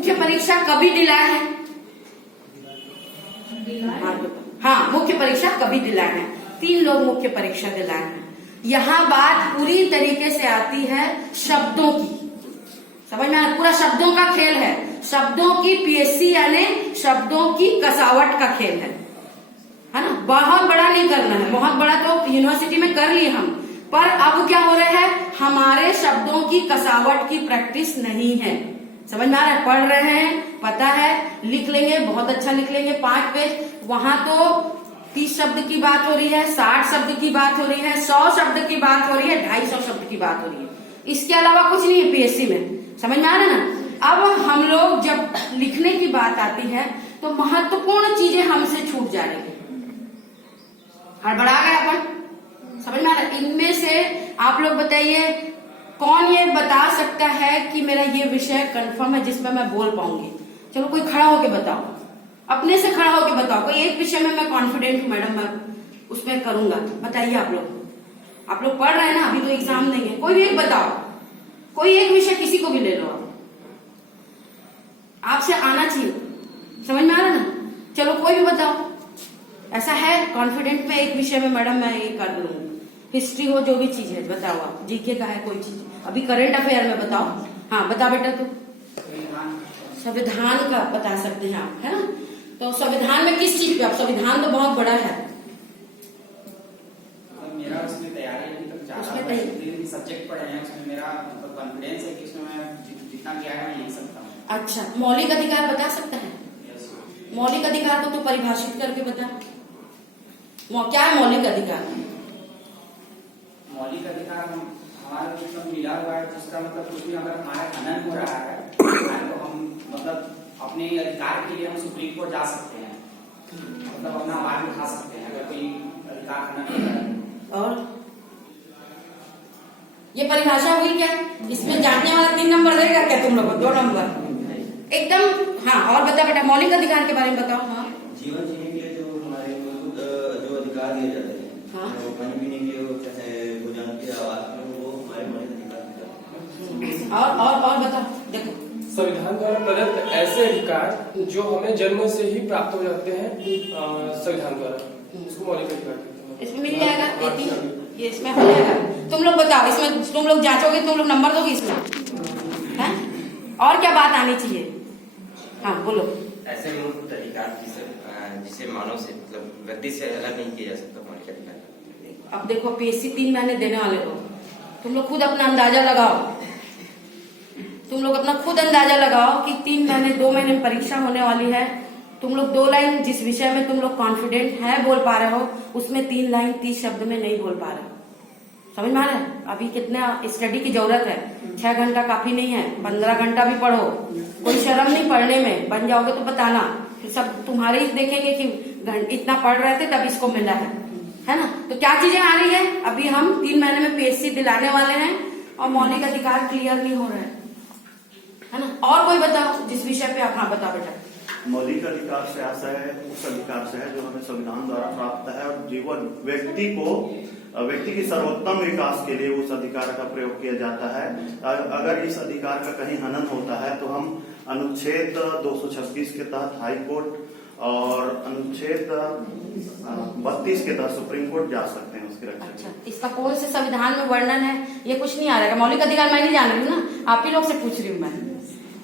मुख्य परीक्षा कभी दिलाए हैं? हाँ, मुख्य परीक्षा कभी दिलाए हैं? 3 लोग मुख्य परीक्षा दिलाए हैं। यहाँ बात पूरी तरीके से आती है शब्दों की, समझ में आ? पूरा शब्दों का खेल है, शब्दों की पीएससी यानी शब्दों की कसावट का खेल है ना। बहुत बड़ा नहीं करना है, बहुत बड़ा तो यूनिवर्सिटी में कर लिए हम, पर अब क्या हो रहा है, हमारे शब्दों की कसावट की प्रैक्टिस नहीं है। समझ में आ रहा है? पढ़ रहे हैं, पता है, लिख लेंगे, बहुत अच्छा लिख लेंगे 5 पेज, वहां तो 30 शब्द की बात हो रही है, 60 शब्द की बात हो रही है, 100 शब्द की बात हो रही है, 250 शब्द की बात हो रही है, इसके अलावा कुछ नहीं है पीएससी में। समझ में आ रहा है ना। अब हम लोग जब लिखने की बात आती है तो महत्वपूर्ण चीजें हमसे छूट जा रही है, हड़बड़ा गए अपन। समझ में आ रहा है? इनमें से आप लोग बताइए कौन ये बता सकता है कि मेरा ये विषय कंफर्म है जिसमें मैं बोल पाऊंगी? चलो कोई खड़ा होके बताओ, अपने से खड़ा होके बताओ, कोई एक विषय में मैं कॉन्फिडेंट हूँ मैडम, मैं उसमें करूंगा। बताइए आप लोग पढ़ रहे हैं ना, अभी तो एग्जाम नहीं है, कोई भी एक बताओ, कोई एक विषय किसी को भी ले लो, आपसे आना चाहिए। समझ में आ रहा है ना? चलो कोई भी बताओ, ऐसा है कॉन्फिडेंट में एक विषय में मैडम मैं ये कर लूंगी, हिस्ट्री हो जो भी चीज है बताओ, आप जीके का है कोई चीज, अभी करंट अफेयर में बताओ। हाँ बता बेटा, तू संविधान का बता सकते हैं आप, है ना? तो संविधान में किस चीज पे आप, संविधान तो बहुत बड़ा है, मेरा उसमें तैयारी अभी तक ज्यादा है, सब्जेक्ट पढ़े हैं, उसमें मेरा कॉन्फिडेंस है कि उसमें मैं जितना किया है मैं लिख सकता हूँ। अच्छा, मौलिक अधिकार बता सकता है? मौलिक अधिकार को तो परिभाषित करके बता, क्या है मौलिक अधिकार? मौलिक अधिकार हमारा मतलब मिला हुआ है, जिसका मतलब कुछ भी अगर हमारा खनन हो रहा है तो हम मतलब अपने अधिकार के लिए हम सुप्रीम कोर्ट जा सकते हैं, मतलब अपना आवाज उठा सकते हैं अगर कोई अधिकार खनन हो रहा है। और ये परिभाषा हुई क्या? इसमें जानने वाला 3 नंबर देगा क्या तुम लोग? 2 नंबर एकदम। हाँ और बता बेटा, मौलिक अधिकार के बारे में बताओ। हाँ, जीवन जीने के लिए जो हमारे जो अधिकार दिए जाते हैं, हाँ, पानी पीने के, भोजन की, आवास के, वो हमारे मौलिक अधिकार। और बताओ। देखो, संविधान द्वारा प्रदत्त ऐसे अधिकार जो हमें जन्म से ही प्राप्त हो जाते हैं संविधान द्वारा, उसको मौलिक अधिकार कहते हैं। इसमें मिल जाएगा ये इसमें हो जाएगा। तुम लोग बताओ, इसमें तुम लोग जांचोगे, तुम लोग नंबर दोगे इसमें, है? और क्या बात आनी चाहिए? हाँ बोलो। ऐसे मूलभूत अधिकार जिसे मानव से मतलब व्यक्ति से अलग नहीं किया जा सकता मौलिक अधिकार। अब देखो पीएससी 3 महीने देने वाले हो, तुम लोग खुद अपना अंदाजा लगाओ, तुम लोग अपना खुद अंदाजा लगाओ कि 3 महीने 2 महीने में परीक्षा होने वाली है, तुम लोग 2 लाइन जिस विषय में तुम लोग कॉन्फिडेंट है बोल पा रहे हो, उसमें 3 लाइन 30 शब्द में नहीं बोल पा रहे हो। समझ में आ रहा है? अभी कितना स्टडी की जरूरत है, 6 घंटा काफी नहीं है, 15 घंटा भी पढ़ो, कोई शर्म नहीं पढ़ने में, बन जाओगे तो बताना, फिर सब तुम्हारे ही देखेंगे कि इतना पढ़ रहे थे तब इसको मिला है ना? तो क्या चीजें आ रही है, अभी हम 3 महीने में पीएससी दिलाने वाले हैं और मौलिक अधिकार क्लियर नहीं हो रहा है ना? और कोई बताओ जिस विषय पे आप। हाँ बताओ बेटा। मौलिक अधिकार से आशय है उस अधिकार से है जो हमें संविधान द्वारा प्राप्त है, और जीवन व्यक्ति की सर्वोत्तम विकास के लिए उस अधिकार का प्रयोग किया जाता है। अगर इस अधिकार का कहीं हनन होता है तो हम अनुच्छेद 226 के तहत हाई कोर्ट और अनुच्छेद 32 के तहत सुप्रीम कोर्ट जा सकते हैं उसकी रक्षा। अच्छा, इसका कौन से संविधान में वर्णन है? ये कुछ नहीं आ रहा है। मौलिक अधिकार मैं नहीं जान रही हूँ ना, आप ही लोग से पूछ रही हूँ मैं।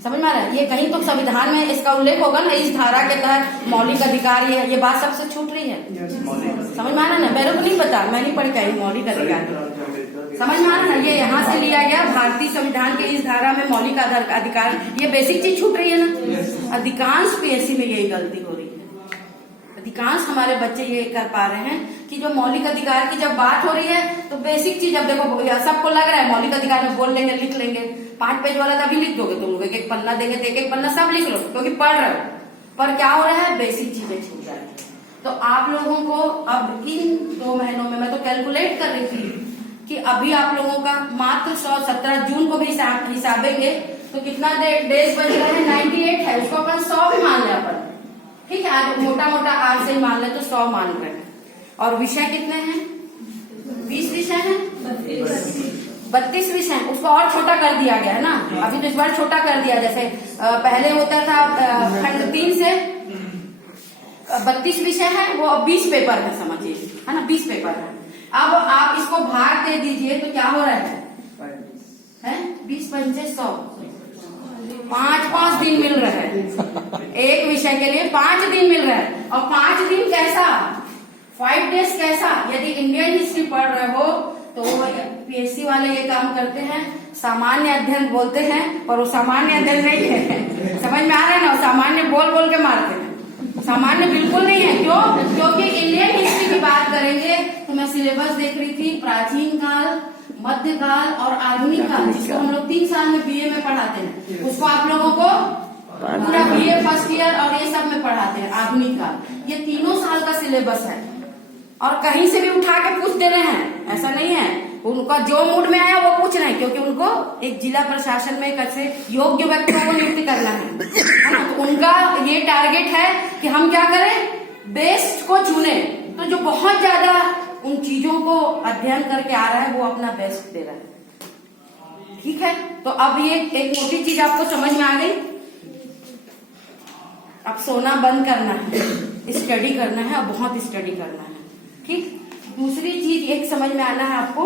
समझ में आ रहा है? ये कहीं तो संविधान में इसका उल्लेख होगा ना, इस धारा के तहत मौलिक अधिकार, ये बात सबसे छूट रही है। समझ में आ रहा ना? मेरे को नहीं पता, मैं नहीं पढ़ के आई मौलिक अधिकार। समझ में आ रहा ना? ये यहाँ से लिया गया भारतीय संविधान के इस धारा में मौलिक अधिकार, ये बेसिक चीज छूट रही है ना। अधिकांश पीएससी में यही गलती हो रही है, अधिकांश हमारे बच्चे ये कर पा रहे हैं कि जो मौलिक अधिकार की जब बात हो रही है तो बेसिक चीज, अब देखो सबको लग रहा है मौलिक अधिकार में बोल लेंगे, लिख लेंगे, 5 पेज वाला तभी लिख दोगे तुम लोग, एक पन्ना देंगे तो एक पन्ना सब लिख लो क्योंकि पढ़ रहे हो, पर क्या हो रहा है, बेसिक चीजें छूट जा रही है। तो आप लोगों को अब इन 2 महीनों में, मैं तो कैलकुलेट कर रही थी कि अभी आप लोगों का मात्र 17 जून को भी हिसाबेंगे तो कितना डेज बच रहे हैं, 98 है, उसको अपन 100 भी मान ले अपन, ठीक है? आज मोटा मोटा आज से ही मान ले तो 100 मान रहे हैं। और विषय कितने हैं? 20 विषय हैं, 32 विषय उसको और छोटा कर दिया गया है ना। अभी तो इस बार छोटा कर दिया, जैसे पहले होता था खंड 3 से 32 विषय है, वो अब 20 पेपर है, समझिए, है ना, 20 पेपर है। अब आप इसको भाग दे दीजिए तो क्या हो रहा है 20 पंचे 100, 5 दिन मिल रहा है एक विषय के लिए, 5 दिन मिल रहा है। और 5 दिन कैसा, 5 डेज कैसा? यदि इंडियन हिस्ट्री पढ़ रहे हो तो पीएससी वाले ये काम करते हैं, सामान्य अध्ययन बोलते हैं, और वो सामान्य अध्ययन नहीं है, समझ में आ रहा है ना, सामान्य बोल बोल के मारते हैं, सामान्य बिल्कुल नहीं है। क्यों? क्योंकि इंडियन हिस्ट्री की बात करेंगे तो मैं सिलेबस देख रही थी, प्राचीन काल, मध्यकाल और आधुनिक काल, जिसको हम लोग 3 साल में बीए में पढ़ाते हैं, उसको आप लोगों को पूरा बीए फर्स्ट ईयर और ये सब में पढ़ाते हैं, आधुनिक काल। ये 3 साल का सिलेबस है, और कहीं से भी उठा के पूछ दे रहे हैं, ऐसा नहीं है। उनका जो मूड में आया वो पूछ रहे हैं, क्योंकि उनको एक जिला प्रशासन में एक अच्छे योग्य व्यक्तियों को नियुक्त करना है ना। तो उनका ये टारगेट है कि हम क्या करें, बेस्ट को चुने। तो जो बहुत ज्यादा उन चीजों को अध्ययन करके आ रहा है वो अपना बेस्ट दे रहा है, ठीक है। तो अब ये एक मोटी चीज आपको समझ में आ गई। अब सोना बंद करना है, स्टडी करना है, और बहुत स्टडी करना है, ठीक। दूसरी चीज एक समझ में आना है आपको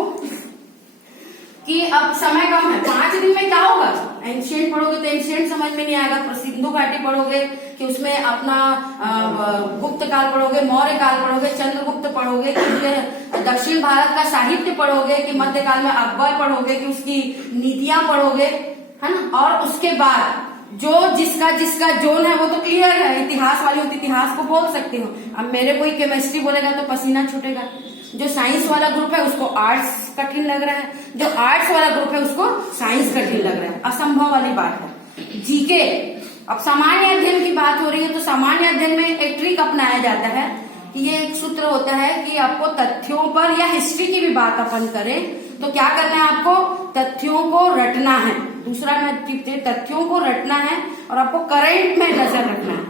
कि अब समय कम है, 5 दिन में क्या होगा। एंशिएंट पढ़ोगे तो एंशिएंट समझ में नहीं आएगा, सिंधु घाटी पढ़ोगे कि उसमें अपना गुप्त काल पढ़ोगे, मौर्य काल पढ़ोगे, चंद्रगुप्त पढ़ोगे कि दक्षिण भारत का साहित्य पढ़ोगे, कि मध्यकाल में अकबर पढ़ोगे, कि उसकी नीतियां पढ़ोगे, है ना। और उसके बाद जो जिसका जोन है वो तो क्लियर है, इतिहास वाली होती इतिहास को बोल सकती हूँ। अब मेरे कोई केमिस्ट्री बोलेगा तो पसीना छूटेगा, जो साइंस वाला ग्रुप है उसको आर्ट्स कठिन लग रहा है, जो आर्ट्स वाला ग्रुप है उसको साइंस कठिन लग रहा है, असंभव वाली बात है। जीके, अब सामान्य अध्ययन की बात हो रही है तो सामान्य अध्ययन में एक ट्रिक अपनाया जाता है कि ये एक सूत्र होता है कि आपको तथ्यों पर, या हिस्ट्री की भी बात अपन करें तो क्या करना है, आपको तथ्यों को रटना है। दूसरा मैं तथ्यों को रटना है और आपको करंट में नजर रखना है।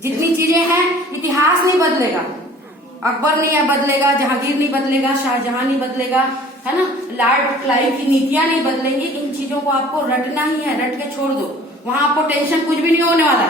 जितनी चीजें हैं, इतिहास नहीं बदलेगा, अकबर नहीं बदलेगा, जहांगीर नहीं बदलेगा, शाहजहां नहीं बदलेगा, है ना, लॉर्ड क्लाइव की नीतियां नहीं बदलेंगी। इन चीजों को आपको रटना ही है, रट के छोड़ दो, वहां आपको टेंशन कुछ भी नहीं होने वाला।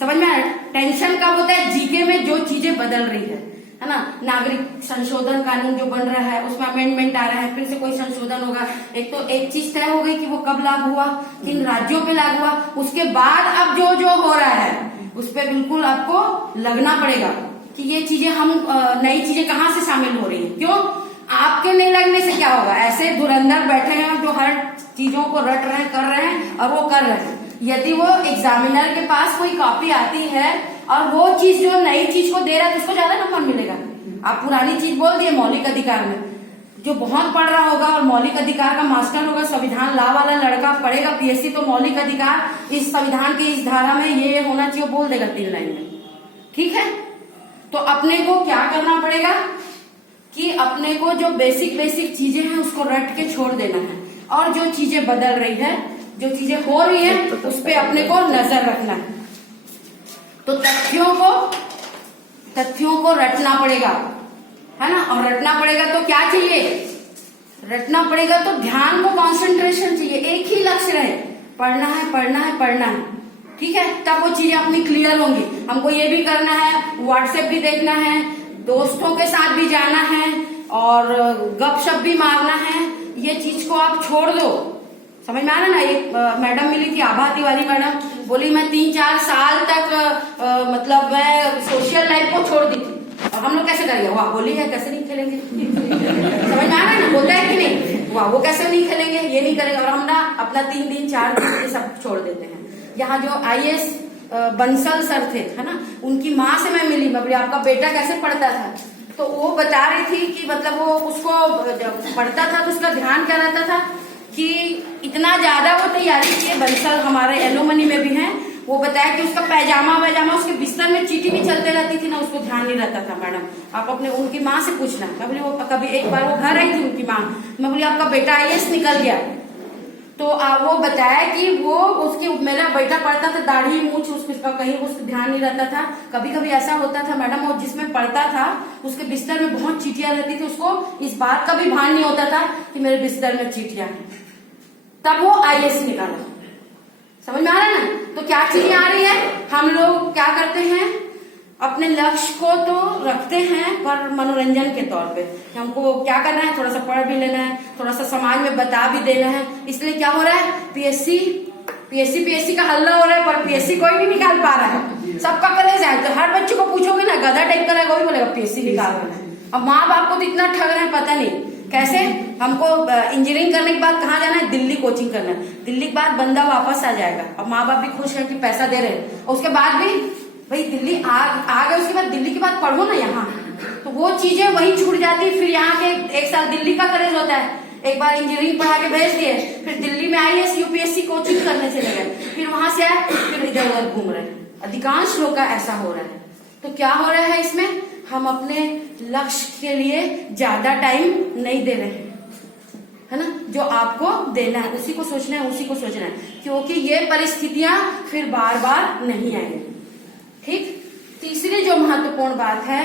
समझ में आया? टेंशन कब होता है, जीके में जो चीजें बदल रही है ना। नागरिक संशोधन कानून जो बन रहा है उसमें अमेंडमेंट आ रहा है, फिर से कोई संशोधन होगा। एक तो एक चीज तय हो गई कि वो कब लागू हुआ, किन राज्यों पे लागू हुआ, उसके बाद अब जो जो हो रहा है उस पर बिल्कुल आपको लगना पड़ेगा कि ये चीजें हम नई चीजें कहाँ से शामिल हो रही है। क्यों? आपके नहीं लगने से क्या होगा, ऐसे धुरंधर बैठे हैं जो हर चीजों को रट रहे हैं, कर रहे हैं और वो कर रहे हैं। यदि वो एग्जामिनर के पास कोई कॉपी आती है और वो चीज जो नई चीज को दे रहा है तो उसको ज्यादा नंबर मिलेगा। आप पुरानी चीज बोल दिए मौलिक अधिकार में, जो बहुत पढ़ रहा होगा और मौलिक अधिकार का मास्टर होगा, संविधान लॉ वाला लड़का पढ़ेगा पीएससी, तो मौलिक अधिकार इस संविधान की इस धारा में ये होना चाहिए बोल देगा 3 लाइन में, ठीक है। तो अपने को क्या करना पड़ेगा कि अपने को जो बेसिक चीजें हैं उसको रट के छोड़ देना है, और जो चीजें बदल रही है, जो चीजें हो रही है उस पे अपने को नजर रखना है। तो तथ्यों को रटना पड़ेगा, है ना। और रटना पड़ेगा तो क्या चाहिए, रटना पड़ेगा तो ध्यान को, कंसंट्रेशन चाहिए, एक ही लक्ष्य रहे, पढ़ना है पढ़ना है पढ़ना है, ठीक है। तब वो चीजें अपनी क्लियर होंगी। हमको ये भी करना है, व्हाट्सएप भी देखना है, दोस्तों के साथ भी जाना है और गपशप भी मारना है, ये चीज को आप छोड़ दो। समझ में आ रहा ना। एक मैडम मिली थी, आभा तिवारी मैडम, बोली मैं 3-4 साल तक मतलब मैं सोशल लाइफ को छोड़ दी थी, और हम लोग कैसे करेंगे, वाह बोली है कैसे नहीं खेलेंगे समझ में आ रहा है ना, बोलता है कि नहीं, वाह वो कैसे नहीं खेलेंगे, ये नहीं करेंगे, और हम ना अपना 3 दिन 4 दिन ये सब छोड़ देते हैं। यहाँ जो IAS बंसल सर थे, है ना, उनकी माँ से मैं मिली, मैं बोली आपका बेटा कैसे पढ़ता था, तो वो बता रही थी कि मतलब वो उसको जब पढ़ता था तो उसका ध्यान क्या रहता था कि इतना ज्यादा वो तैयारी किए, बंसल हमारे एलोमनी में भी हैं, वो बताया कि उसका पैजामा उसके बिस्तर में चीटी भी चलते रहती थी ना, उसको ध्यान नहीं रहता था। मैडम आप अपने उनकी माँ से पूछना। मैं बोली वो कभी एक बार वो घर आई थी उनकी माँ, मैं बोली आपका बेटा IAS निकल गया, तो वो बताया कि वो उसके मेरा बेटा पढ़ता था, दाढ़ी मूछ उसका कहीं उसका ध्यान नहीं रहता था। कभी कभी ऐसा होता था मैडम, वो जिसमें पढ़ता था उसके बिस्तर में बहुत चींटियां रहती थी, उसको इस बात का भी भान नहीं होता था कि मेरे बिस्तर में चींटियां हैं। तब वो IAS निकाला। समझ में आ रहा है ना? तो क्या चीजें आ रही है, हम लोग क्या करते हैं, अपने लक्ष्य को तो रखते हैं पर मनोरंजन के तौर पे। हमको क्या करना है, थोड़ा सा पढ़ भी लेना है, थोड़ा सा समाज में बता भी देना है। इसलिए क्या हो रहा है, पीएससी का हल्ला हो रहा है, पर पीएससी कोई नहीं निकाल पा रहा है। सबका कलेज है। तो हर बच्चे को पूछोगे ना, गधा टाइप का रहेगा, वही बोलेगा पीएससी निकाल रहा है। अब माँ बाप को तो इतना ठग रहे हैं, पता नहीं कैसे। हमको इंजीनियरिंग करने के बाद कहाँ जाना है, दिल्ली कोचिंग करना है। दिल्ली के बाद बंदा वापस आ जाएगा। अब माँ बाप भी खुश है कि पैसा दे रहे हैं, और उसके बाद भी भाई दिल्ली आ गए, उसके बाद दिल्ली के बाद पढ़ो ना यहाँ, तो वो चीजें वही छूट जाती। फिर यहाँ के एक साल दिल्ली का करेज होता है, एक बार इंजीनियरिंग पढ़ा के भेज दिए, फिर दिल्ली में IAS UPSC कोचिंग करने से लगे, फिर वहां से आए, फिर इधर उधर घूम रहे हैं। अधिकांश लोग का ऐसा हो रहा है। तो क्या हो रहा है इसमें, हम अपने लक्ष्य के लिए ज्यादा टाइम नहीं दे रहे हैं, है ना। जो आपको देना है उसी को सोचना है, उसी को सोचना है, क्योंकि ये परिस्थितियां फिर बार बार नहीं आएंगी। ठीक। तीसरी जो महत्वपूर्ण बात है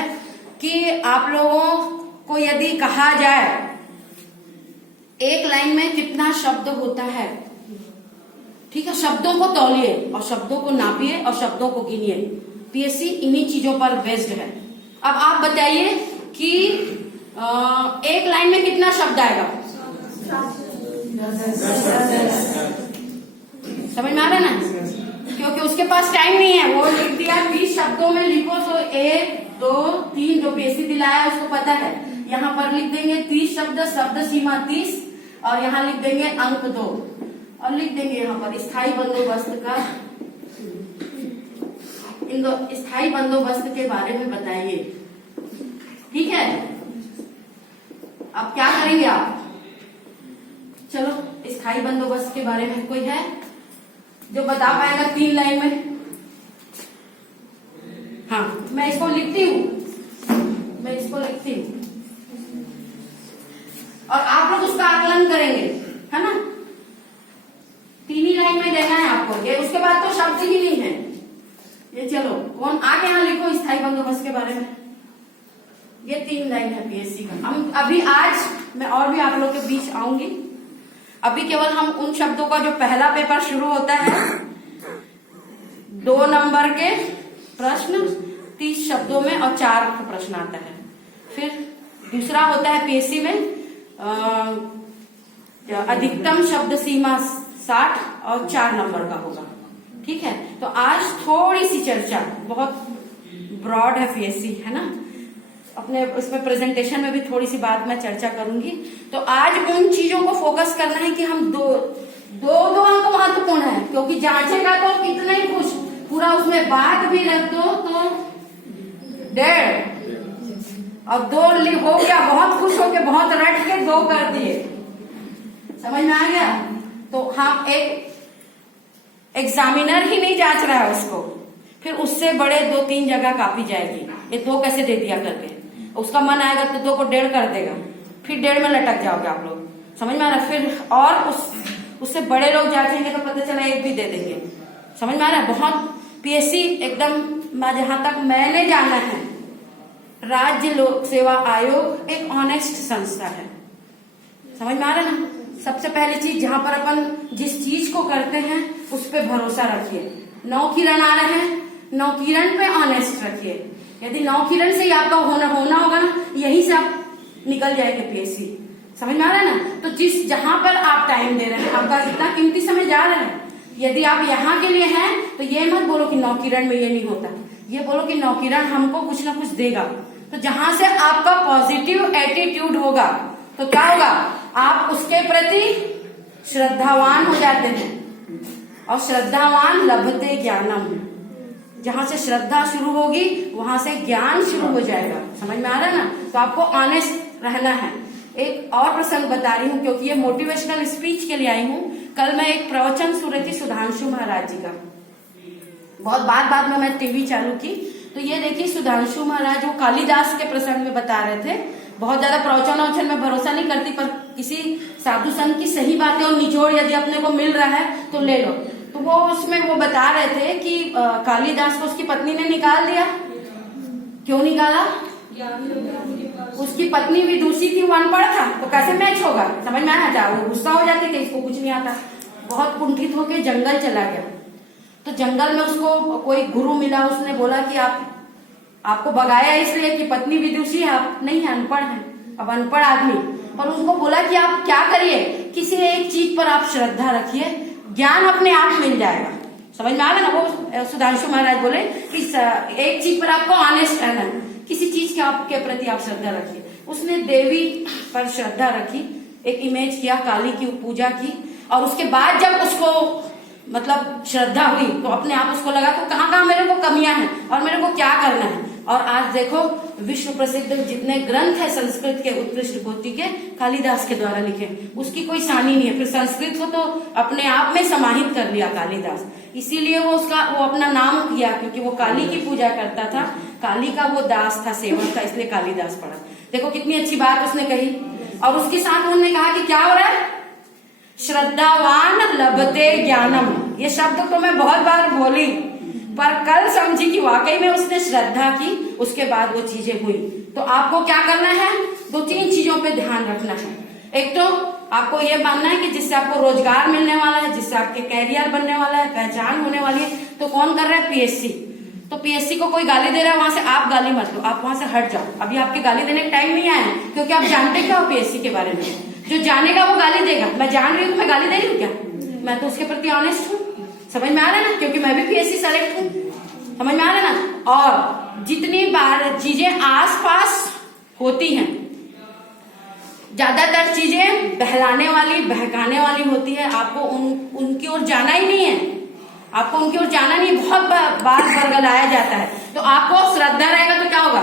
कि आप लोगों को यदि कहा जाए एक लाइन में कितना शब्द होता है, ठीक है, शब्दों को तौलिए और शब्दों को नापिए और शब्दों को गिनिए। पीएससी इन्हीं चीजों पर बेस्ड है। अब आप बताइए कि एक लाइन में कितना शब्द आएगा, समझ में आ रहा है ना? क्योंकि उसके पास टाइम नहीं है, वो लिख दिया 20 शब्दों में लिखो, तो 1 2 3 जो पीएससी दिलाया है उसको पता है। यहाँ पर लिख देंगे 30 शब्द, शब्द सीमा 30, और यहाँ लिख देंगे अंक 2, और लिख देंगे यहाँ पर स्थायी बंदोबस्त का, स्थायी बंदोबस्त के बारे में बताइए। ठीक है, अब क्या करेंगे आप, चलो स्थायी बंदोबस्त के बारे में कोई है जो बता पाएगा 3 लाइन में? हाँ, मैं इसको लिखती हूँ, मैं इसको लिखती हूँ और आप लोग उसका आकलन करेंगे, है ना। 3 ही लाइन में देना है आपको ये, उसके बाद तो शब्द ही नहीं है ये। चलो कौन आगे यहाँ लिखो स्थायी बंदोबस्त के बारे में, ये 3 लाइन है पीएससी का। हम अभी आज मैं और भी आप लोग के बीच आऊंगी। अभी केवल हम उन शब्दों का जो पहला पेपर शुरू होता है, 2 नंबर के प्रश्न 30 शब्दों में और 4 प्रश्न आता है। फिर दूसरा होता है पीएससी में अधिकतम शब्द सीमा 60 और 4 नंबर का होगा। ठीक है, तो आज थोड़ी सी चर्चा, बहुत ब्रॉड है पीएससी, है ना। अपने उसमें प्रेजेंटेशन में भी थोड़ी सी बात मैं चर्चा करूंगी। तो आज उन चीजों को फोकस करना है कि हम दो अंक महत्वपूर्ण है, क्योंकि जांचेगा तो कितना ही कुछ, पूरा उसमें बात भी रख दो तो 1.5 और 2 हो गया, बहुत खुश होके बहुत रट के 2 कर दिए, समझ में आ गया। तो हम एक एग्जामिनर ही नहीं जांच रहा है उसको, फिर उससे बड़े 2-3 जगह कापी जाएगी, ये 2 कैसे दे दिया करके। उसका मन आएगा तो 2 को 1.5 कर देगा, फिर 1.5 में लटक जाओगे आप लोग, समझ में आ रहा। फिर और उससे बड़े लोग जांचेंगे तो पता चला 1 भी दे देंगे, समझ में आ रहा है। बहुत पीएससी एकदम जहां तक मैंने जाना है, राज्य लोक सेवा आयोग एक ऑनेस्ट संस्था है, समझ में आ रहा है ना। सबसे पहली चीज, जहां पर अपन जिस चीज को करते हैं उस पर भरोसा रखिए। 9 किरण आ रहे हैं, 9 किरण पे ऑनेस्ट रखिए। यदि 9 किरण से ही आपका होना होगा ना, यहीं से आप निकल जाएंगे पीएससी, समझ में आ रहा है ना। तो जहां पर आप टाइम दे रहे हैं, आपका इतना कीमती समय जा रहा है, यदि आप यहाँ के लिए हैं तो ये मत बोलो कि 9 किरण में ये नहीं होता, ये बोलो कि 9 किरण हमको कुछ ना कुछ देगा। तो जहां से आपका पॉजिटिव एटीट्यूड होगा तो क्या होगा, आप उसके प्रति श्रद्धावान हो जाते हैं, और श्रद्धावान लभते ज्ञानम। जहां से श्रद्धा शुरू होगी वहां से ज्ञान शुरू हो जाएगा, समझ में आ रहा है ना। तो आपको ऑनेस्ट रहना है। एक और प्रसंग बता रही हूँ, क्योंकि ये मोटिवेशनल स्पीच के लिए आई हूँ। कल मैं एक प्रवचन सुन रही थी सुधांशु महाराज जी का, बहुत बात में मैं टीवी चालू की तो ये देखिए सुधांशु महाराज वो कालिदास के प्रसंग में बता रहे थे। बहुत ज्यादा प्रवचन में भरोसा नहीं करती, पर किसी साधु संत की सही बातें और निचोड़ यदि अपने को मिल रहा है तो ले लो। तो वो उसमें वो बता रहे थे कि कालिदास को उसकी पत्नी ने निकाल दिया। क्यों निकाला? उसकी पत्नी विदुषी थी, वो अनपढ़ था, तो कैसे मैच होगा? समझ में आया था? वो गुस्सा हो जाती थी, इसको कुछ नहीं आता, बहुत कुंठित होकर जंगल चला गया। तो जंगल में उसको कोई गुरु मिला, उसने बोला कि आपको भगाया इसलिए कि पत्नी विदुषी है, आप नहीं है, अनपढ़ है। अब अनपढ़ आदमी, और उनको बोला कि आप क्या करिए, किसी एक चीज पर आप श्रद्धा रखिए, ज्ञान अपने आप मिल जाएगा। समझ में आ रहा ना? वो सुधांशु महाराज बोले कि एक चीज पर आपको ऑनेस्ट रहना है, किसी चीज के आपके प्रति आप श्रद्धा रखिए। उसने देवी पर श्रद्धा रखी, एक इमेज किया, काली की पूजा की, और उसके बाद जब उसको मतलब श्रद्धा हुई तो अपने आप उसको लगा कि कहाँ कहाँ मेरे को कमियां हैं और मेरे को क्या करना है। और आज देखो विश्व प्रसिद्ध जितने ग्रंथ है संस्कृत के उत्कृष्ट कोटि के, कालिदास के द्वारा लिखे, उसकी कोई सानी नहीं है। फिर संस्कृत को तो अपने आप में समाहित कर लिया कालिदास, इसीलिए वो अपना नाम किया, क्योंकि वो काली की पूजा करता था, काली का वो दास था, सेवक था, इसलिए कालिदास पड़ा। देखो कितनी अच्छी बात उसने कही। और उसके साथ उन्होंने कहा कि क्या हो रहा है, श्रद्धावान लभते ज्ञानम। ये शब्द तो मैं बहुत बार बोली, पर कल समझी कि वाकई में उसने श्रद्धा की, उसके बाद वो चीजें हुई। तो आपको क्या करना है, 2-3 चीजों पे ध्यान रखना है। एक तो आपको ये मानना है कि जिससे आपको रोजगार मिलने वाला है, जिससे आपके कैरियर बनने वाला है, पहचान होने वाली है। तो कौन कर रहा है? पीएससी। तो पीएससी को कोई गाली दे रहा है, वहां से आप गाली मत दो, आप वहां से हट जाओ। अभी आपके गाली देने का टाइम नहीं आया है, क्योंकि आप जानते क्या हो पीएससी के बारे में। जो जानेगा वो गाली देगा। मैं जान रही हूँ तो मैं गाली दे रही हूँ क्या? मैं तो उसके प्रति ऑनेस्ट हूँ। समझ में आ रहा है ना? क्योंकि मैं भी पीएससी सेलेक्ट हूँ। समझ में आ रहा है ना? और जितनी बार चीजें आसपास होती हैं, ज्यादातर चीजें बहलाने वाली, बहकाने वाली होती है। आपको उनकी ओर जाना ही नहीं है, आपको उनकी ओर जाना नहीं। बहुत बार बरगलाया जाता है। तो आपको श्रद्धा रहेगा तो क्या होगा?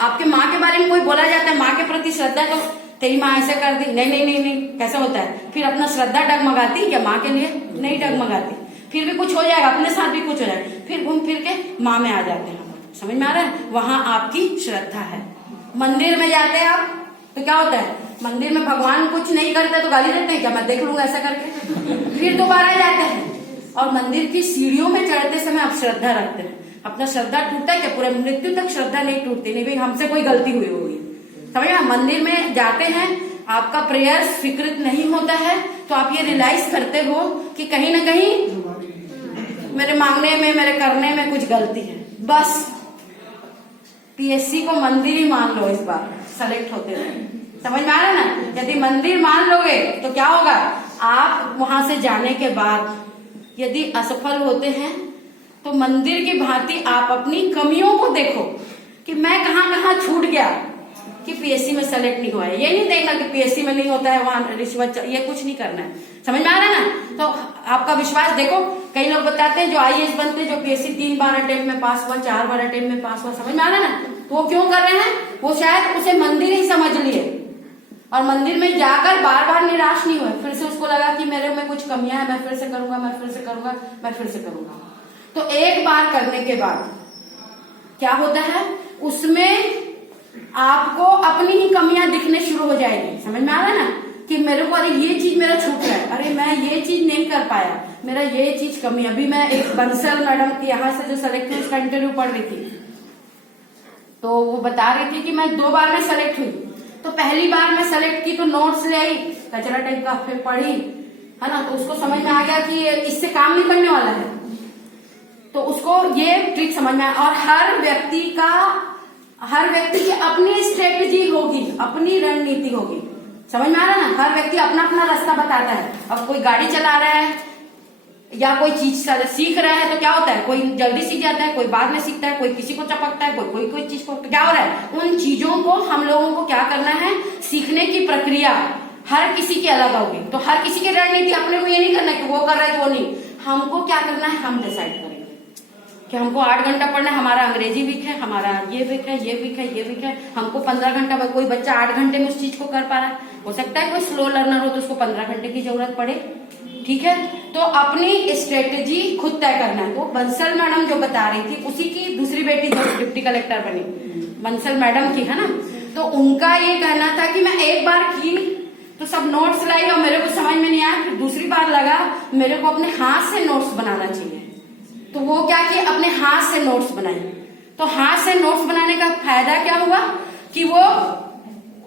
आपके माँ के बारे में कोई बोला जाता है, माँ के प्रति श्रद्धा, तो तेरी माँ ऐसे कर दी, नहीं नहीं नहीं नहीं, कैसा होता है? फिर अपना श्रद्धा डगमगाती क्या माँ के लिए? नहीं डगमगाती। फिर भी कुछ हो जाएगा, अपने साथ भी कुछ हो जाएगा, फिर घूम फिर के माँ में आ जाते हैं। समझ में आ रहा है? वहां आपकी श्रद्धा है। मंदिर में जाते हैं आप तो क्या होता है? मंदिर में भगवान कुछ नहीं करते तो गाली देते हैं क्या? मैं देख लूंगा ऐसा करके, फिर दोबारा जाते हैं। और मंदिर की सीढ़ियों में चढ़ते समय आप श्रद्धा रखते हैं। अपना श्रद्धा टूटा है क्या? पूरे मृत्यु तक श्रद्धा नहीं टूटती। नहीं भाई, हमसे कोई गलती हुई होगी। समझ में? मंदिर में जाते हैं, आपका प्रेयर स्वीकृत नहीं होता है, तो आप ये रियलाइज करते हो कि कहीं ना कहीं मेरे मांगने में, मेरे करने में कुछ गलती है। बस पीएससी को मंदिर ही मान लो, इस बार सेलेक्ट होते हैं। समझ में आ रहा है ना? यदि मंदिर मान लोगे तो क्या होगा? आप वहां से जाने के बाद यदि असफल होते हैं तो मंदिर की भांति आप अपनी कमियों को देखो कि मैं कहाँ कहाँ छूट गया कि पीएससी में सेलेक्ट नहीं हुआ है। ये नहीं देखना कि पीएससी में नहीं होता है, वहां रिश्वत, ये कुछ नहीं करना है। समझ में आ रहा है ना? तो आपका विश्वास देखो, कई लोग बताते हैं जो आईएएस बनते हैं, जो पीएससी 3 बार अटेम्प्ट में पास हुआ, 4 बार अटेम्प्ट में पास हुआ। समझ में आ रहा है ना? तो वो क्यों कर रहे हैं? वो शायद उसे मंदिर ही समझ लिए, और मंदिर में जाकर बार बार निराश नहीं हुए। फिर से उसको लगा कि मेरे में कुछ कमियां है, मैं फिर से करूंगा, मैं फिर से करूंगा, मैं फिर से करूंगा। तो एक बार करने के बाद क्या होता है, उसमें आपको अपनी ही कमियां दिखने शुरू हो जाएगी। समझ में आ रहा है ना? कि मेरे को अरे ये चीज मेरा छूट रहा है, अरे मैं ये चीज नहीं कर पाया, मेरा ये चीज कमी। अभी मैं एक बंसल मैडम की यहाँ से जो सेलेक्ट हुई, उसका इंटरव्यू पढ़ रही थी, तो वो बता रही थी कि मैं 2 बार में सेलेक्ट हुई। तो पहली बार मैं सेलेक्ट की तो नोट्स ले आई, कचरा टाइप का, फिर पढ़ी, है ना? तो उसको समझ में आ गया कि इससे काम नहीं बनने वाला है। तो उसको ये ट्रिक समझ में आया। और हर व्यक्ति की अपनी स्ट्रेटेजी होगी, अपनी रणनीति होगी। समझ में आ रहा है ना? हर व्यक्ति अपना अपना रास्ता बताता है। अब कोई गाड़ी चला रहा है या कोई चीज सीख रहा है तो क्या होता है, कोई जल्दी सीख जाता है, कोई बाद में सीखता है, कोई किसी को चपकता है, कोई चीज को। तो क्या हो रहा है, उन चीजों को हम लोगों को क्या करना है, सीखने की प्रक्रिया हर किसी की अलग होगी। तो हर किसी की रणनीति अपने को ये नहीं करना कि वो कर रहा है तो वो नहीं, हमको क्या करना है, हम डिसाइड करेंगे कि हमको 8 घंटा पढ़ना है, हमारा अंग्रेजी वीक है, हमारा ये वीक है, ये वीक है, ये वीक है, हमको 15 घंटा। कोई बच्चा 8 घंटे में उस चीज को कर पा रहा है, हो सकता है कोई स्लो लर्नर हो तो उसको 15 घंटे की जरूरत पड़े। ठीक है, तो अपनी स्ट्रेटेजी खुद तय करना है। वो बंसल मैडम जो बता रही थी, उसी की दूसरी बेटी जो डिप्टी कलेक्टर बनी, बंसल मैडम की, है ना? तो उनका ये कहना था कि मैं एक बार की तो सब नोट्स लाई और मेरे को समझ में नहीं आया। फिर दूसरी बार लगा मेरे को अपने हाथ से नोट्स बनाना चाहिए, तो वो क्या किए, अपने हाथ से नोट्स बनाए। तो हाथ से नोट्स बनाने का फायदा क्या हुआ कि वो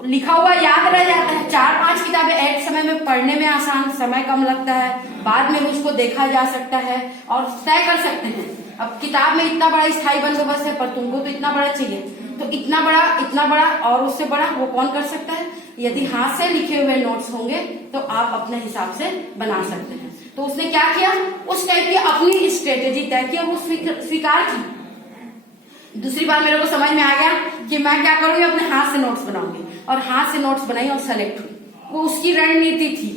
लिखा हुआ याद रह जाता है। 4-5 किताबें एक समय में पढ़ने में आसान, समय कम लगता है, बाद में उसको देखा जा सकता है और तय कर सकते हैं। अब किताब में इतना बड़ा स्थायी बंदोबस्त है, पर तुमको तो इतना बड़ा चाहिए, तो इतना बड़ा और उससे बड़ा वो कौन कर सकता है। यदि हाथ से लिखे हुए नोट्स होंगे तो आप अपने हिसाब से बना सकते हैं। तो उसने क्या किया, उस टाइप की अपनी स्ट्रेटेजी तय की, वो स्वीकार की। दूसरी बार मेरे को समझ में आ गया कि मैं क्या करूंगी, अपने हाथ से नोट्स बनाऊंगी, और हाथ से नोट्स बनाई और सेलेक्ट हुई। वो उसकी रणनीति थी,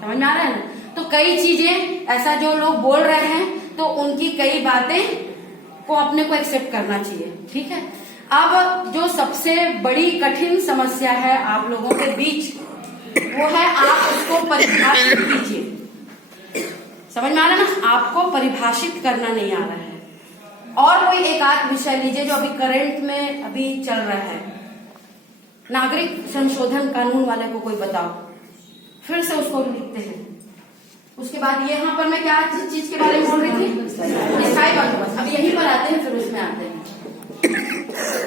समझ में आ रहा है ना। तो कई चीजें ऐसा जो लोग बोल रहे हैं तो उनकी कई बातें को अपने को एक्सेप्ट करना चाहिए, ठीक है। अब जो सबसे बड़ी कठिन समस्या है आप लोगों के बीच, वो है आप उसको परिभाषित कीजिए। समझ में आ रहा है ना, आपको परिभाषित करना नहीं आ रहा है। और कोई एक आध विषय लीजिए जो अभी करंट में अभी चल रहा है, नागरिक संशोधन कानून वाले को कोई बताओ, फिर से उसको लिखते हैं। उसके बाद यहाँ पर मैं क्या चीज के बारे में बोल रही थी, स्थायी बंदोबस्त। अब यहीं पर आते हैं, फिर उसमें आते हैं।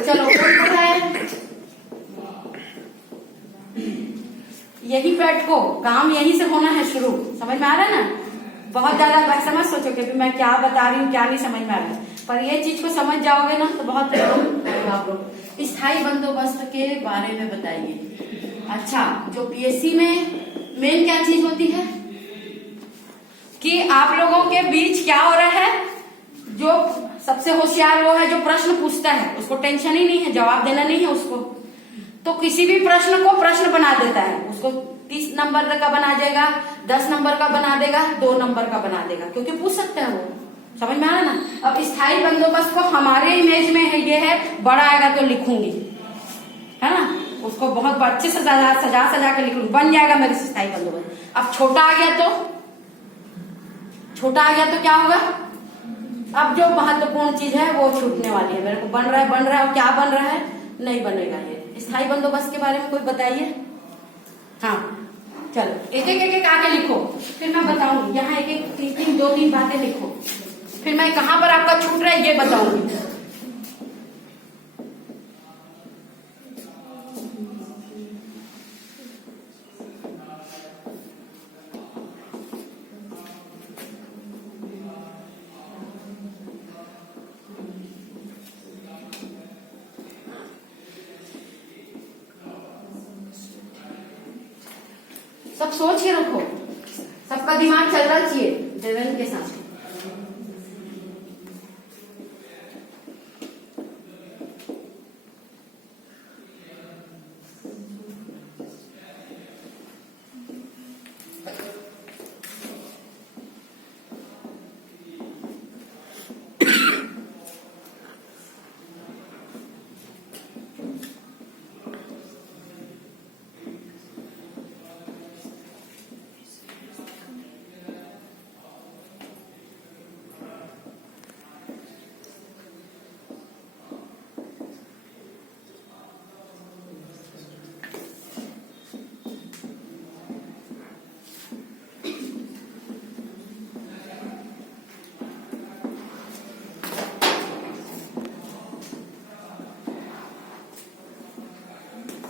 चलो कौन पढ़ रहा है, यही बैठो, काम यहीं से होना है शुरू। समझ में आ रहा है ना। बहुत ज्यादा वैसा मत सोचो कि मैं क्या बता रही हूँ क्या नहीं समझ में आ रहा है, पर ये चीज को समझ जाओगे ना तो बहुत आप लोग। स्थायी बंदोबस्त के बारे में बताइए। अच्छा, जो पीएससी में मेन क्या चीज होती है कि आप लोगों के बीच क्या हो रहा है, जो सबसे होशियार वो है जो प्रश्न पूछता है, उसको टेंशन ही नहीं है, जवाब देना नहीं है उसको, तो किसी भी प्रश्न को प्रश्न बना देता है। उसको 30 नंबर का बना देगा, 10 नंबर का बना देगा, 2 नंबर का बना देगा, क्योंकि पूछ सकता है वो। समझ में आ रहा ना। अब स्थायी बंदोबस्त को हमारे इमेज में है, ये है बड़ा आएगा तो लिखूंगी, है ना, उसको बहुत अच्छे से सजा के लिखूंगी, बन जाएगा मेरे से स्थायी बंदोबस्त। अब छोटा आ गया तो क्या होगा, अब जो महत्वपूर्ण चीज है वो छूटने वाली है। मेरे को बन रहा है और क्या बन रहा है, नहीं बनेगा। ये स्थायी बंदोबस्त के बारे में कोई बताइए। हाँ चलो एक आके लिखो, फिर मैं बताऊंगी। यहाँ एक 2-3 बातें लिखो, फिर मैं कहाँ पर आपका छूट रहा है ये बताऊंगी। सब सोच के रखो, सबका दिमाग चलना चाहिए देवेंद्र के साथ।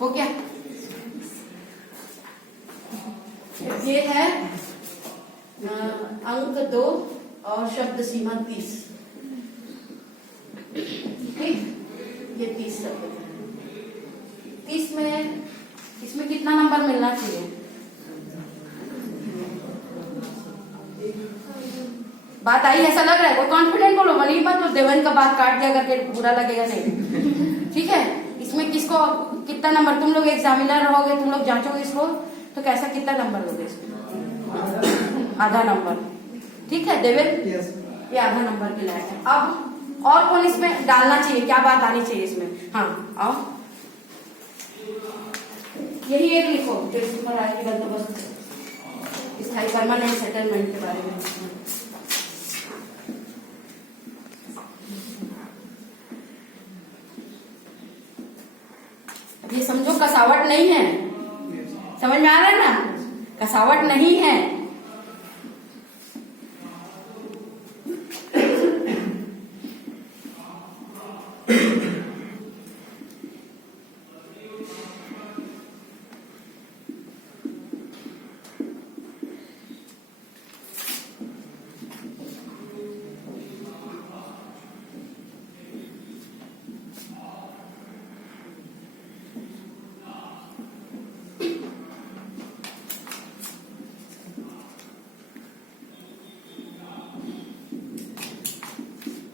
हो गया। ये है अंक 2 और शब्द सीमा 30। ठीक, ये 30 शब्द है। 30 में इसमें कितना नंबर मिलना चाहिए? बात आई ऐसा लग रहा है? कोई कॉन्फिडेंट बोलो, वही बात। तो देवेंद्र का बात काट दिया करके बुरा लगेगा नहीं। ठीक है, इसमें किसको कितना नंबर, तुम लोग एग्जामिनर रहोगे, तुम लोग जांचोगे इसको, तो कैसा कितना नंबर लोगे इसमें? आधा नंबर। ठीक है देवेंद्र, ये आधा नंबर के लायक है। अब और कौन इसमें डालना चाहिए, क्या बात आनी चाहिए इसमें? हाँ आओ, यही एक लिखो जो इसके ऊपर आएगी बंदोबस्त, स्थायी परमानेंट सेटलमेंट के बारे में। ये समझो कसावट नहीं है, समझ में आ रहा है ना, कसावट नहीं है।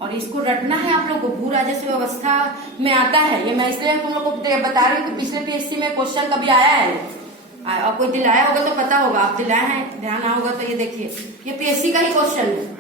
और इसको रटना है आप लोग को। भू राजस्व व्यवस्था में आता है, ये मैं इसलिए तुम लोग को बता रही हूँ कि पिछले पीएससी में क्वेश्चन कभी आया है, और कोई दिलाया होगा तो पता होगा, आप दिलाए हैं ध्यान ना होगा तो ये देखिए, ये पीएससी का ही क्वेश्चन है।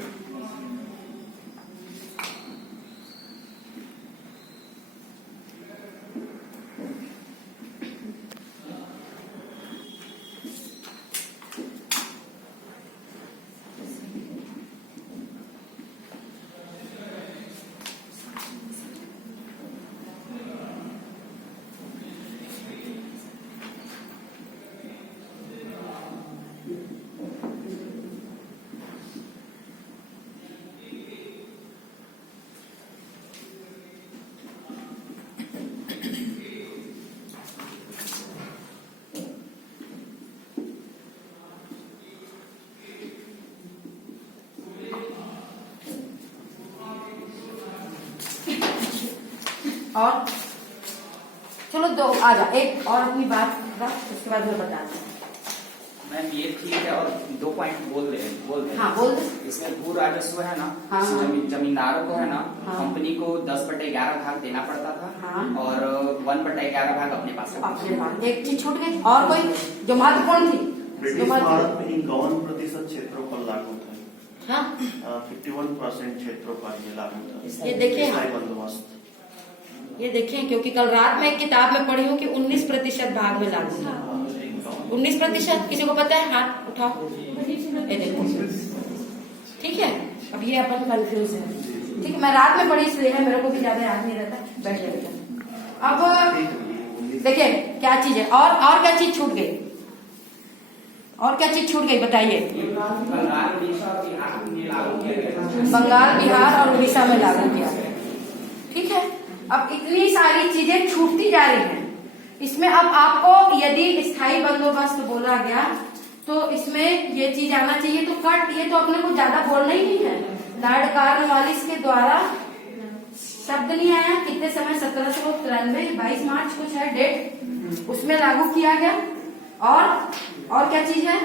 और चलो दो आ जा, एक और अपनी बात रख, उसके बाद मैं बताती हूँ। मैम ये ठीक है, और 2 पॉइंट बोल रहे हाँ बोल दे। इसमें भू राजस्व है ना, हाँ, हाँ। जमींदारों को है ना, हाँ। कंपनी को 10/11 भाग देना पड़ता था, हाँ। और 1/11 भाग अपने पास रखना। अपने पास एक चीज छूट गई, और कोई जो महत्वपूर्ण थी? ब्रिटिश भारत में 51% क्षेत्रों पर लागू था। हाँ 51% क्षेत्रों पर ये लागू था। ये देखिए, स्थायी बंदोबस्त, ये देखें, क्योंकि कल रात में एक किताब में पढ़ी हूँ कि 19% भाग में लागू था। 19%, किसी को पता है? हाथ उठाओ। ये देखो, ठीक है। अब ये अपन कंफ्यूज है, ठीक है। मैं रात में पढ़ी इसलिए है, मेरे को भी ज्यादा याद नहीं रहता। बैठ जाएगा। अब देखिए क्या चीज है, और क्या चीज छूट गई, और क्या चीज छूट गई बताइए? बंगाल, बिहार और उड़ीसा में लागू किया, ठीक है। अब इतनी सारी चीजें छूटती जा रही हैं। इसमें अब आपको यदि स्थायी बंदोबस्त बोला गया तो इसमें ये चीज आना चाहिए, तो कट, ये तो अपने को ज्यादा बोलना ही नहीं है। लॉर्ड कॉर्नवालिस के द्वारा शब्द नहीं आया, कितने समय 1793 22 मार्च कुछ है डेट, उसमें लागू किया गया। और क्या चीज है?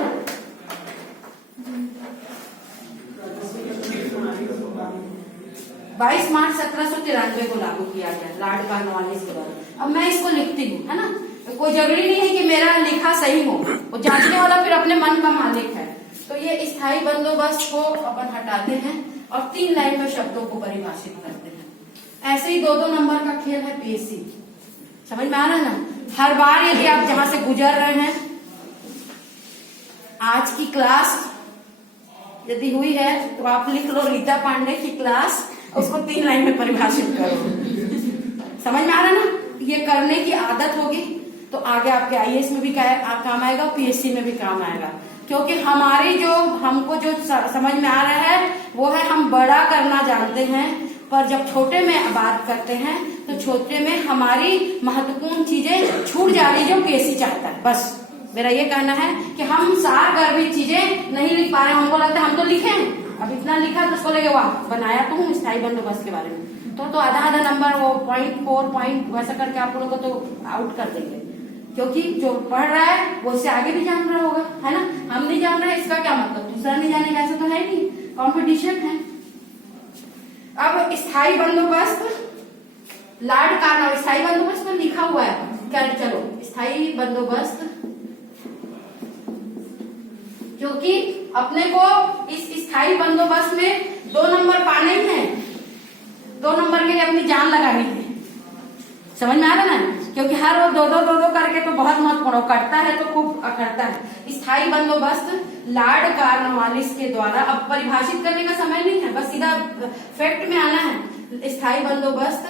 22 मार्च 1793 को लागू किया गया लॉर्ड कॉर्नवालिस के द्वारा। अब मैं इसको लिखती हूँ, है ना, कोई जरूरी नहीं है कि मेरा लिखा सही हो, वो जांचने वाला फिर अपने मन का मालिक है। तो ये स्थायी बंदोबस्त को अपन हटाते हैं और 3 लाइन में शब्दों को परिभाषित करते हैं। ऐसे ही 2-2 नंबर का खेल है पीएससी, समझ में आ रहा है ना। हर बार यदि आप जहां से गुजर रहे हैं, आज की क्लास यदि हुई है तो आप लिख लो रीता पांडे की क्लास, उसको 3 लाइन में परिभाषित करो। समझ में आ रहा है ना। ये करने की आदत होगी तो आगे आपके आईएएस में भी काम आएगा, पीएससी में भी काम आएगा। क्योंकि हमारी जो हमको जो समझ में आ रहा है वो है, हम बड़ा करना जानते हैं, पर जब छोटे में बात करते हैं तो छोटे में हमारी महत्वपूर्ण चीजें छूट जा रही जो पीएससी चाहता है। बस मेरा ये कहना है कि हम सार गर्भित चीजें नहीं लिख पा रहे। हमको लगता है हम तो लिखे, अब इतना लिखा तो उसको लगे वाह बनाया तो हूँ स्थायी बंदोबस्त के बारे में, तो आधा नंबर वो 0.4 पॉइंट वैसा करके आप लोगों को तो आउट कर देंगे। क्योंकि जो पढ़ रहा है वो इससे आगे भी जान रहा होगा, है ना। हम नहीं जान रहे, इसका क्या मतलब, दूसरा नहीं जानेगा, ऐसा तो है नहीं, कंपटीशन है। अब स्थायी बंदोबस्त, लॉर्ड कॉर्नवालिस, स्थायी बंदोबस्त में लिखा हुआ है क्या, चलो स्थायी बंदोबस्त, क्योंकि अपने को इस स्थायी बंदोबस्त में 2 नंबर पाने ही हैं, 2 नंबर के लिए अपनी जान लगानी है। समझ में आ रहा है ना। क्योंकि हर वो 2-2 करके तो बहुत महत्वपूर्ण, कटता है तो खूब अखड़ता है। स्थायी बंदोबस्त लॉर्ड कॉर्नवालिस के द्वारा, अब परिभाषित करने का समय नहीं है, बस सीधा फैक्ट में आना है। स्थायी बंदोबस्त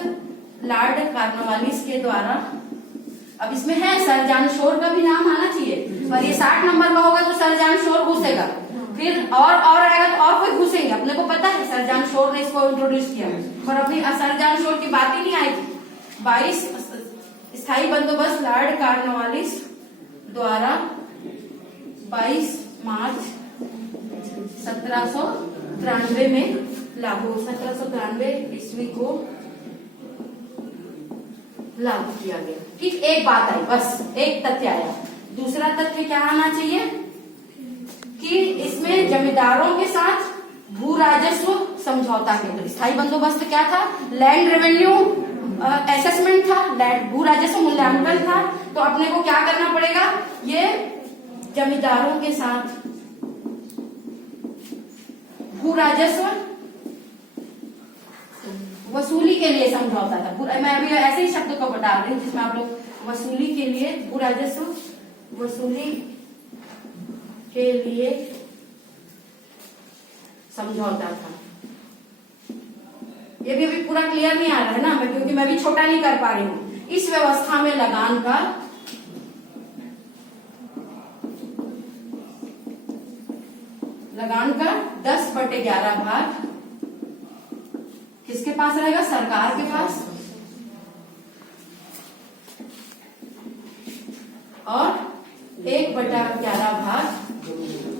लॉर्ड कॉर्नवालिस के द्वारा, अब इसमें है सर जान शोर का भी नाम आना चाहिए। पर ये 60 नंबर का होगा तो सरजान शोर घुसेगा, फिर और आएगा तो और कोई घुसेंगे। अपने को पता है सरजान शोर ने इसको इंट्रोड्यूस किया, पर अपनी सरजान शोर की बात ही नहीं आएगी। 22 स्थायी बंदोबस्त लॉर्ड कॉर्नवालिस द्वारा 22 मार्च 1793 में लागू 1793 ईस्वी को लागू किया गया। ठीक, एक बात आई, बस एक तथ्य आया। दूसरा तथ्य क्या आना चाहिए कि इसमें जमींदारों के साथ भू राजस्व समझौता के स्थायी बंदोबस्त क्या था, लैंड रेवेन्यू असेसमेंट था, भू राजस्व मूल्यांकन था। तो अपने को क्या करना पड़ेगा, ये जमींदारों के साथ भू राजस्व वसूली के लिए समझौता था। मैं अभी ऐसे ही शब्द को बता रही हूँ जिसमें आप लोग वसूली के लिए, भू राजस्व वसूली के लिए समझौता था। ये भी अभी पूरा क्लियर नहीं आ रहा है ना, क्योंकि मैं भी छोटा नहीं कर पा रही हूँ। इस व्यवस्था में लगान का लगान का 10/11 भाग किसके पास रहेगा, सरकार के पास, और 1/11 भाग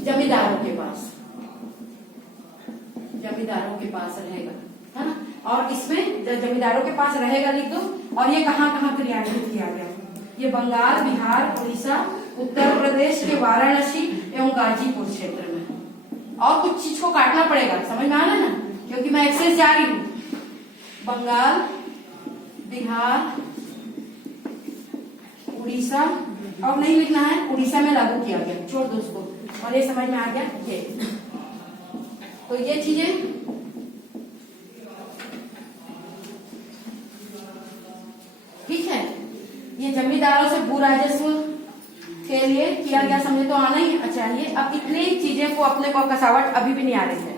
जमींदारों के पास, जमींदारों के पास रहेगा, है ना। और इसमें जमींदारों के पास रहेगा लिख दो। और ये कहाँ कहाँ क्रियान्वित किया गया, ये बंगाल, बिहार, उड़ीसा, उत्तर प्रदेश के वाराणसी एवं गाजीपुर क्षेत्र में। और कुछ चीज को काटना पड़ेगा, समझ में आ रहा है ना, क्योंकि मैं एक्सेस जा रही हूँ। बंगाल, बिहार, उड़ीसा, और नहीं लिखना है, उड़ीसा में लागू किया गया, छोड़ दो उसको। और ये समझ में आ गया ये। तो ये चीजें ठीक है, ये जमींदारों से भू राजस्व के लिए किया गया, समझे तो आना ही चाहिए। अब इतनी चीजें को अपने को कसावट अभी भी नहीं आ रही है,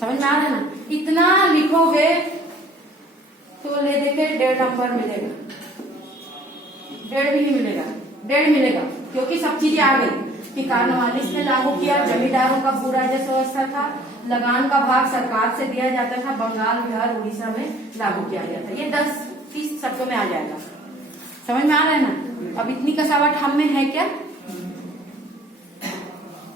समझ में आ रहा है ना। इतना लिखोगे तो ले देके 1.5 नंबर मिलेगा, 1.5 भी नहीं मिलेगा, 1.5 मिलेगा, क्योंकि सब चीजें आ गई कि कॉर्नवालिस ने लागू किया, जमींदारों का भू राजस्व व्यवस्था था, लगान का भाग सरकार से दिया जाता था, बंगाल, बिहार, उड़ीसा में लागू किया गया था। ये 10-30 शब्दों में आ जाएगा, समझ में आ रहा है ना। अब इतनी कसावट हम में है क्या,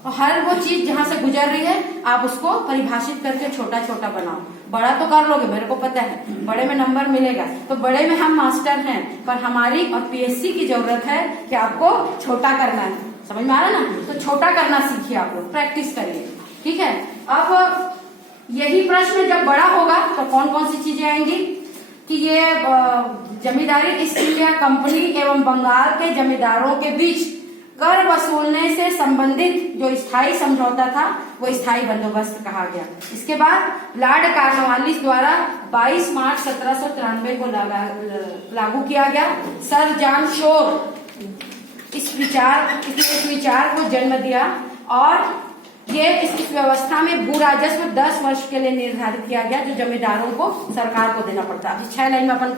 और हर वो चीज जहां से गुजर रही है आप उसको परिभाषित करके छोटा छोटा बनाओ। बड़ा तो कर लोगे, मेरे को पता है, बड़े में नंबर मिलेगा, तो बड़े में हम मास्टर हैं, पर हमारी और पीएससी की जरूरत है कि आपको छोटा करना है, समझ में आ रहा है ना। तो छोटा करना सीखिए, आप लोग प्रैक्टिस करिए, ठीक है। अब यही प्रश्न जब बड़ा होगा तो कौन कौन सी चीजें आएंगी कि ये जमींदारी ईस्ट इंडिया कंपनी एवं बंगाल के जमींदारों के बीच कर वसूलने से संबंधित जो स्थायी समझौता था वो स्थायी बंदोबस्त कहा गया। इसके बाद लॉर्ड कॉर्नवालिस द्वारा 22 मार्च 1793 को लागू किया गया। सर जॉन शोर इस विचार को जन्म दिया और ये इस व्यवस्था में भू राजस्व 10 वर्ष के लिए निर्धारित किया गया जो जमींदारों को सरकार को देना पड़ता है। 6 लाइन में अपन